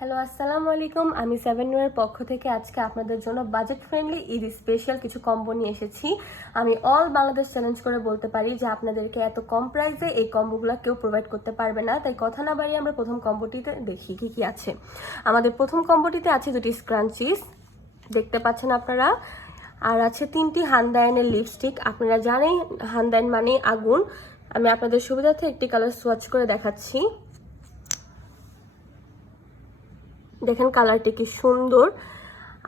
Hello আসসালামু আলাইকুম। আমি 7 এর পক্ষ থেকে আজকে আপনাদের জন্য বাজেট ফ্রেন্ডলি ঈদ স্পেশাল কিছু কম্বো নিয়ে এসেছি। আমি অল বাংলাদেশ চ্যালেঞ্জ করে বলতে পারি যে আপনাদেরকে এত কম প্রাইসে এই কম্বোগুলো কেউ প্রোভাইড করতে পারবে না। তাই কথা না বাড়িয়ে আমরা প্রথম কম্বোটিতে দেখি কি কি আছে। আমাদের প্রথম কম্বোটিতে আছে দুটি স্ক্রাঞ্চিস, দেখতে পাচ্ছেন আপনারা, আর আছে 3টি হান্দায়নের লিপস্টিক। আপনারা জানেন হান্দায়ন মানে আগুন। আমি আপনাদের সুবিধার্থে একটি কালার সোয়াচ করে দেখাচ্ছি। দেখেন কালারটি কি সুন্দর।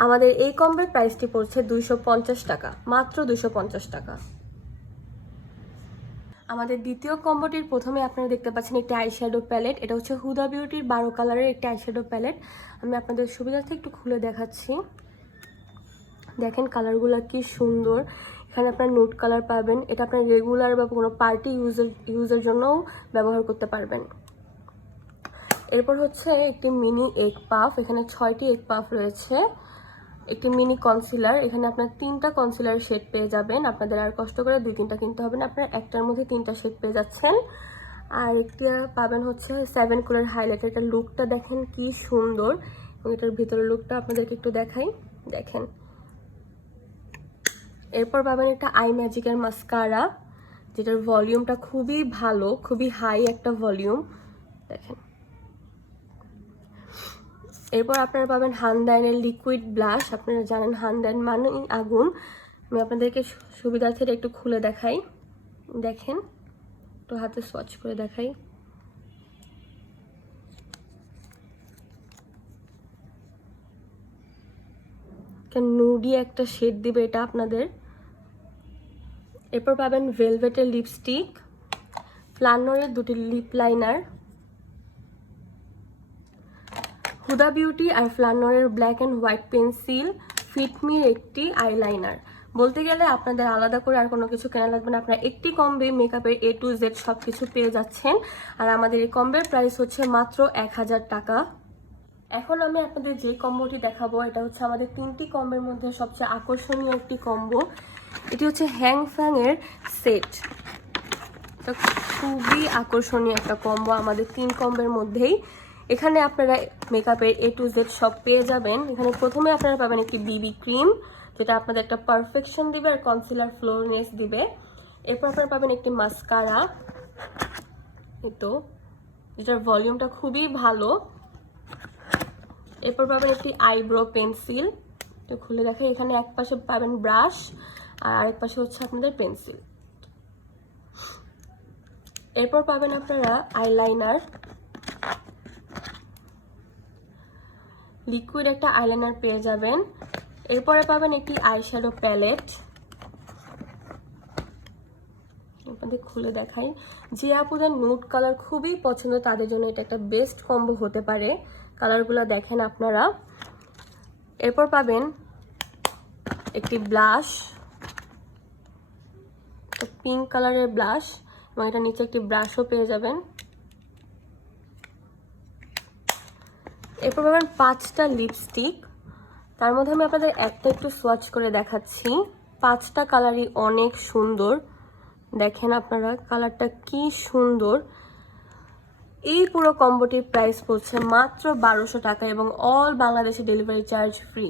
আমাদের এই কম্বোর প্রাইসটি পড়ছে 250 টাকা, মাত্র 250 টাকা। আমাদের দ্বিতীয় কম্বোটির প্রথমে আপনারা দেখতে পাচ্ছেন একটি আইশ্যাডো প্যালেট। এটা হচ্ছে হুদা বিউটির 12 কালারের একটি আইশ্যাডো প্যালেট। আমি আপনাদের সুবিধার্থে একটু খুলে দেখাচ্ছি। দেখেন কালারগুলো কি সুন্দর। এখানে আপনার নোট কালার পাবেন। এটা আপনার রেগুলার বা কোনো পার্টি ইউজের জন্যও ব্যবহার করতে পারবেন। এরপর হচ্ছে একটি মিনি এগ পাফ। এখানে 6টি এগ পাফ রয়েছে। একটি মিনি কনসিলার। এখানে আপনার 3টা কনসিলার শেড পেয়ে যাবেন। আপনাদের আর কষ্ট করে 2-3টা কিনতে হবে না, আপনার একটার মধ্যে 3টা শেড পেয়ে যাচ্ছেন। আর একটি পাবেন হচ্ছে 7 কুলের হাইলাইটার। এটার লুকটা দেখেন কি সুন্দর, এবং এটার ভিতরের লুকটা আপনাদেরকে একটু দেখাই। দেখেন, এরপর পাবেন একটা আই ম্যাজিকের মাস্কারা, যেটার ভলিউমটা খুবই ভালো, খুবই হাই একটা ভলিউম। দেখেন, এরপর আপনারা পাবেন হান্দায়নের লিকুইড ব্লাশ। আপনারা জানেন হান্দায়ন মানে আগুন। আমি আপনাদেরকে সুবিধার্থে একটু খুলে দেখাই। দেখেন, তো হাতে সোয়াচ করে দেখাই। নুডি একটা শেড দিবে এটা আপনাদের। এরপর পাবেন ভেলভেটের লিপস্টিক, ফ্লানোরের 2টি লিপ লাইনার, হুদা বিউটি আর ফ্লানোরের ব্ল্যাক অ্যান্ড হোয়াইট পেন্সিল, ফিটমির একটি আইলাইনার। বলতে গেলে আপনাদের আলাদা করে আর কোনো কিছু কেনা লাগবে না। আপনারা একটি কম্বে মেকআপের A to Z সব কিছু পেয়ে যাচ্ছেন। আর আমাদের এই কম্বের প্রাইস হচ্ছে মাত্র 1000 টাকা। এখন আমি আপনাদের যে কম্বোটি দেখাবো এটা হচ্ছে আমাদের 3টি কম্বের মধ্যে সবচেয়ে আকর্ষণীয় একটি কম্বো। এটি হচ্ছে হ্যাং ফ্যাং এর সেট। এটা খুবই আকর্ষণীয় একটা কম্বো আমাদের 3 কম্বের মধ্যেই। এখানে আপনারা মেকআপের A to Z সব পেয়ে যাবেন। এখানে প্রথমে আপনারা পাবেন একটি বিবি ক্রিম, যেটা আপনাদের একটা পারফেকশন দিবে আর কনসিলার ফ্লোরনেস দিবে। এরপর আপনারা পাবেন একটি মাস্কারা, তো যেটার ভলিউমটা খুবই ভালো। এরপর পাবেন একটি আইব্রো পেন্সিল। তো খুলে দেখে, এখানে এক পাশে পাবেন ব্রাশ আর আরেক পাশে হচ্ছে আপনাদের পেন্সিল। এরপর পাবেন আপনারা আইলাইনার, লিকুইড একটা আইলাইনার পেয়ে যাবেন। এরপরে পাবেন একটি আইশ্যাডো প্যালেট। আপনাদের খুলে দেখাই। যে আপুদের নুড কালার খুবই পছন্দ তাদের জন্য এটা একটা বেস্ট কম্বো হতে পারে। কালারগুলো দেখেন আপনারা। এরপর পাবেন একটি ব্লাশ, পিঙ্ক কালারের ব্লাশ, এবং এটা নিচে একটি ব্রাশও পেয়ে যাবেন। এরপর পাবেন 5টা লিপস্টিক। তার মধ্যে আমি আপনাদের একটা একটু সোয়াচ করে দেখাচ্ছি। 5টা কালারই অনেক সুন্দর। দেখেন আপনারা কালারটা কি সুন্দর। এই পুরো কম্বোটির প্রাইস পড়ছে মাত্র 1200 টাকা এবং অল বাংলাদেশে ডেলিভারি চার্জ ফ্রি।